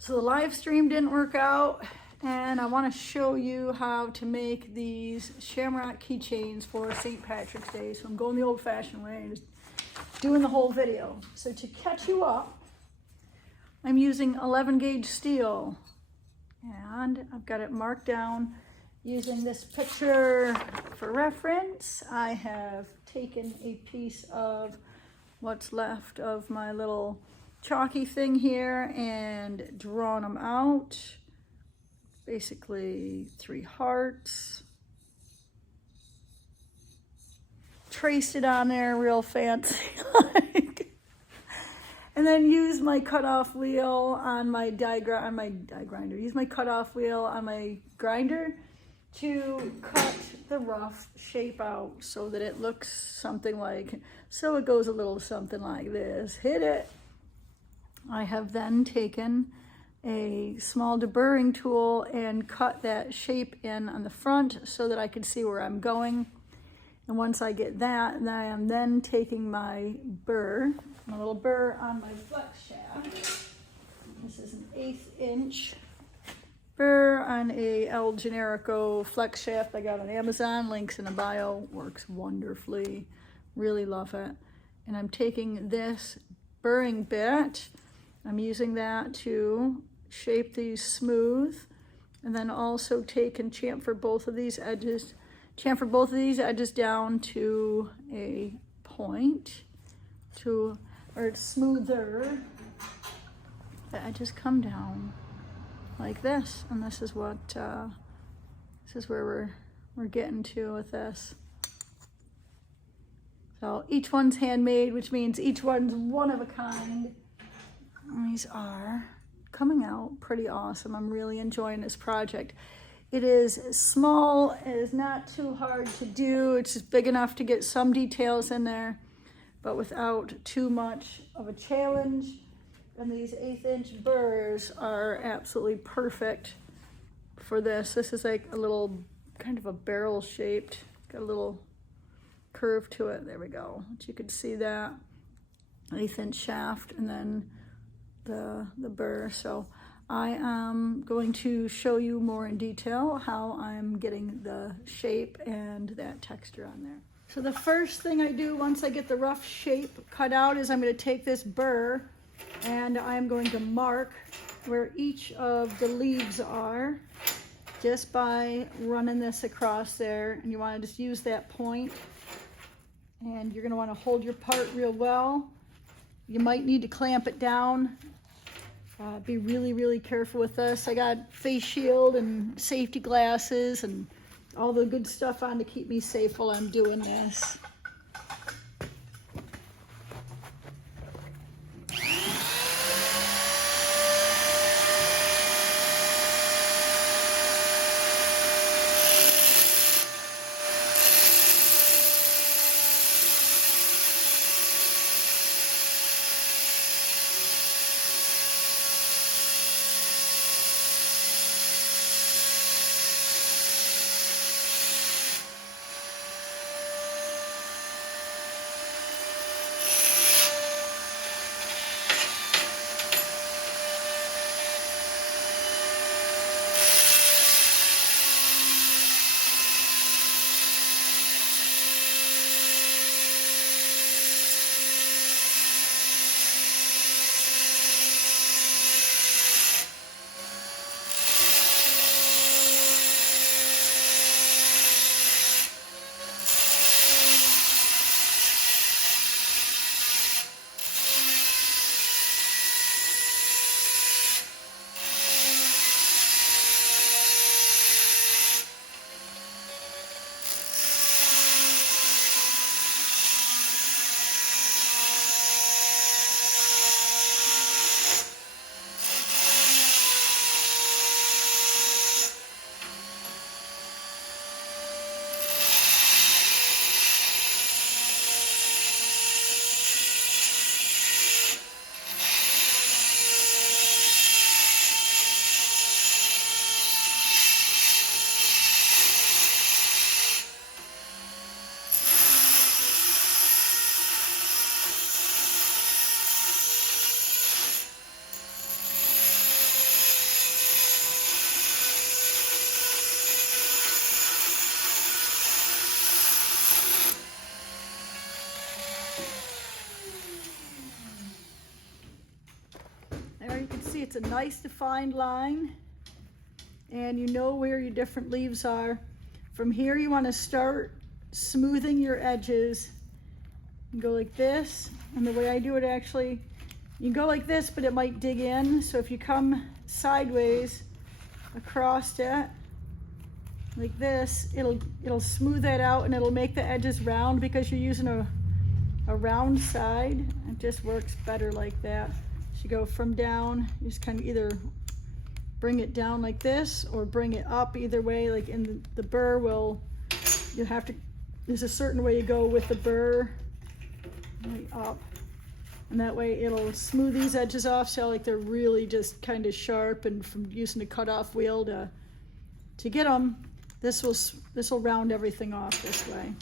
So the live stream didn't work out, and I want to show you how to make these Shamrock keychains for St. Patrick's Day. So I'm going the old-fashioned way and just doing the whole video. So to catch you up, I'm using 11 gauge steel, and I've got it marked down using this picture for reference. I have taken a piece of what's left of my little chalky thing here and drawn them out. Basically 3 hearts. Traced it on there real fancy. And then use my cutoff wheel on my grinder. Use my cutoff wheel on my grinder to cut the rough shape out so that it looks something like, so it goes a little something like this. Hit it. I have then taken a small deburring tool and cut that shape in on the front so that I can see where I'm going. And once I get that, I am then taking my burr, my little burr on my flex shaft. This is an 1/8 inch burr on a El Generico flex shaft I got on Amazon. Links in the bio. Works wonderfully. Really love it. And I'm taking this burring bit. I'm using that to shape these smooth, and then also take and chamfer both of these edges down to a point, or it's smoother. The edges come down like this, and this is what this is where we're getting to with this. So each one's handmade, which means each one's one of a kind. And these are coming out pretty awesome. I'm really enjoying this project. It is small, it is not too hard to do. It's just big enough to get some details in there, but without too much of a challenge. And these 1/8 inch burrs are absolutely perfect for this. This is like a little, kind of a barrel shaped, got a little curve to it. There we go. You can see that 1/8 inch shaft, and then the burr. So I am going to show you more in detail how I'm getting the shape and that texture on there. So the first thing I do once I get the rough shape cut out is I'm going to take this burr and I'm going to mark where each of the leaves are just by running this across there. And you want to just use that point, and you're going to want to hold your part real well. You might need to clamp it down. Be really, really careful with this. I got face shield and safety glasses and all the good stuff on to keep me safe while I'm doing this. see it's a nice defined line, and you know where your different leaves are. From here you want to start smoothing your edges. You go like this, and the way I do it, actually, you go like this, but it might dig in. So if you come sideways across it like this, it'll smooth that out, and it'll make the edges round because you're using a round side. It just works better like that. So you go from down, you just kind of either bring it down like this or bring it up. Either way, like in the burr you have to, there's a certain way you go with the burr, right up, and that way it'll smooth these edges off, so like they're really just kind of sharp, and from using a cut-off wheel to get them, this will round everything off this way.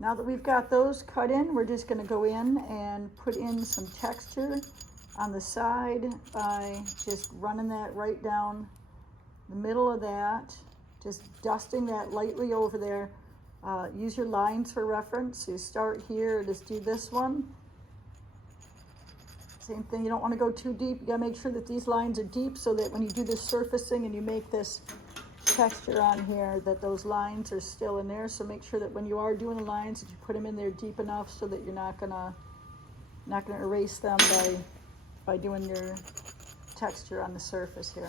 Now that we've got those cut in, we're just going to go in and put in some texture on the side by just running that right down the middle of that, just dusting that lightly over there. Use your lines for reference. So you start here, just do this one. Same thing, you don't want to go too deep. You gotta make sure that these lines are deep so that when you do this surfacing and you make this texture on here, that those lines are still in there. So make sure that when you are doing the lines, that you put them in there deep enough so that you're not gonna erase them by doing your texture on the surface here.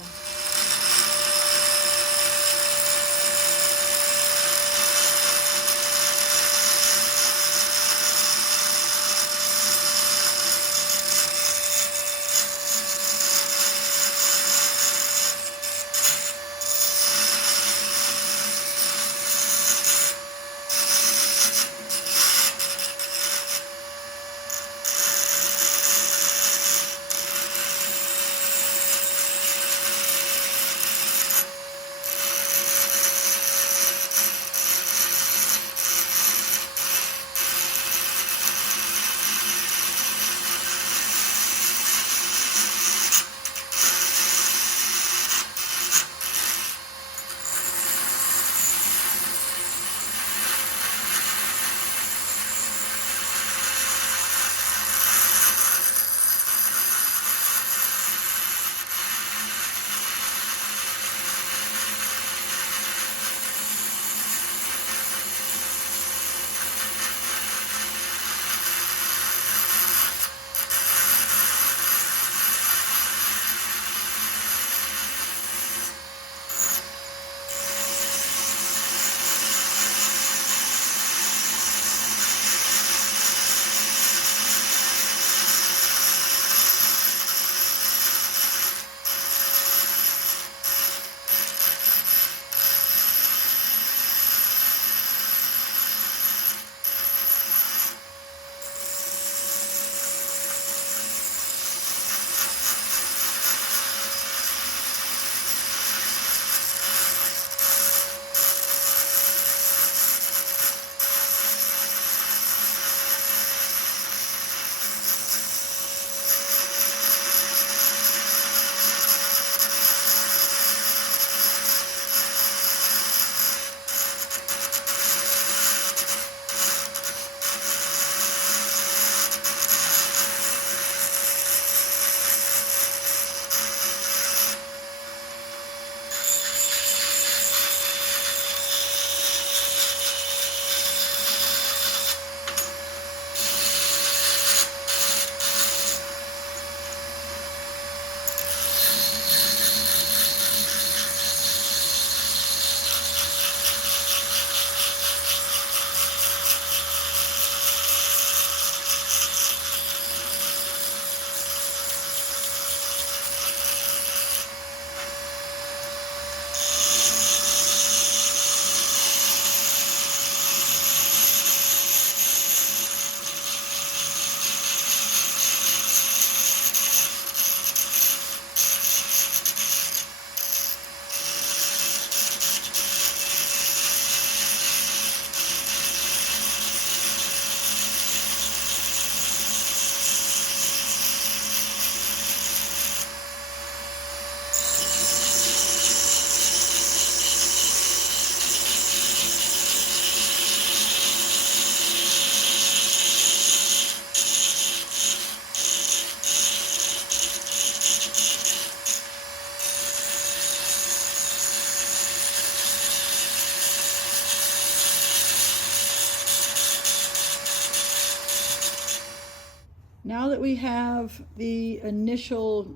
Now that we have the initial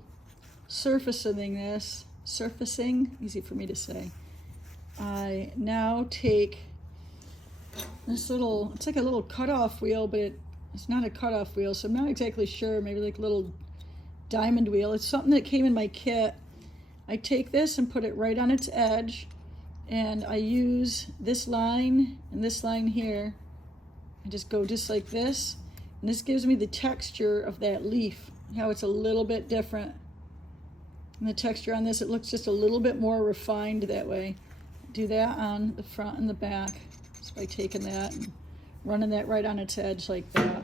surfacing, easy for me to say, I now take this little, it's like a little cutoff wheel, but it's not a cutoff wheel, so I'm not exactly sure, maybe like a little diamond wheel. It's something that came in my kit. I take this and put it right on its edge, and I use this line and this line here. I just go just like this, and this gives me the texture of that leaf, how it's a little bit different. And the texture on this, it looks just a little bit more refined that way. Do that on the front and the back, just by taking that and running that right on its edge like that.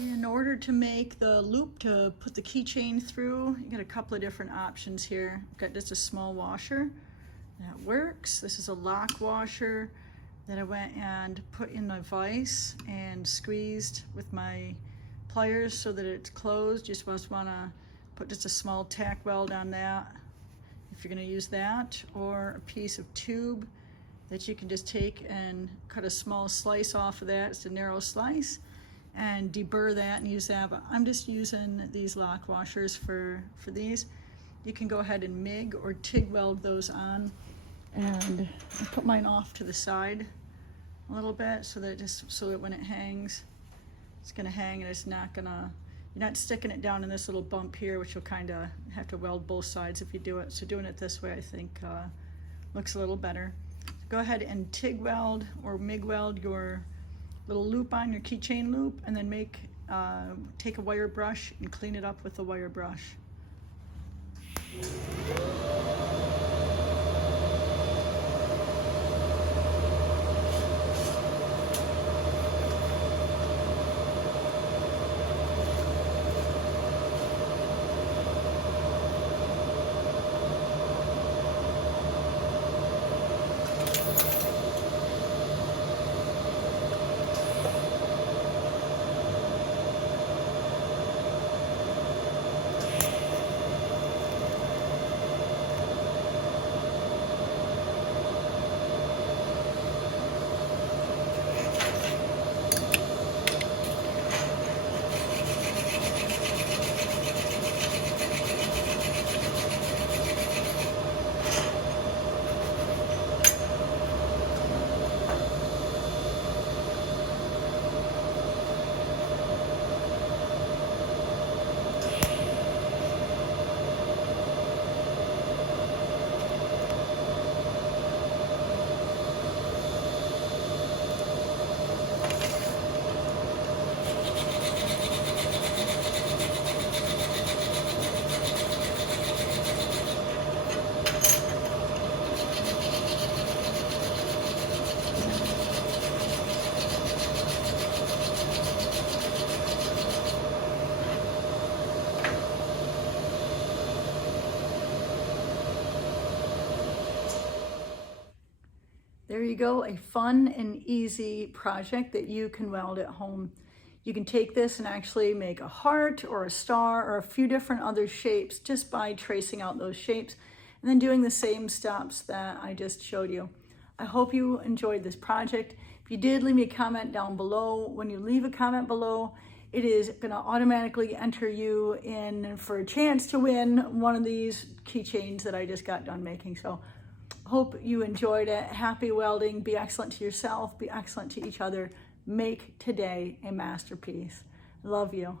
In order to make the loop to put the keychain through, you got a couple of different options here. I've got just a small washer that works. This is a lock washer that I went and put in a vise and squeezed with my pliers so that it's closed. You just want to put just a small tack weld on that if you're going to use that, or a piece of tube that you can just take and cut a small slice off of that. It's a narrow slice, and deburr that and use that. But I'm just using these lock washers for these. You can go ahead and MIG or TIG weld those on, and I put mine off to the side a little bit so that when it hangs, it's gonna hang and it's not gonna, you're not sticking it down in this little bump here, which you'll kind of have to weld both sides if you do it. So doing it this way, I think looks a little better. So go ahead and TIG weld or MIG weld your little loop on your keychain loop, and then take a wire brush and clean it up with the wire brush. you go, a fun and easy project that you can weld at home. You can take this and actually make a heart or a star or a few different other shapes just by tracing out those shapes and then doing the same steps that I just showed you. I hope you enjoyed this project. If you did, leave me a comment down below. When you leave a comment below, it is going to automatically enter you in for a chance to win one of these keychains that I just got done making. So hope you enjoyed it. Happy welding. Be excellent to yourself. Be excellent to each other. Make today a masterpiece. Love you.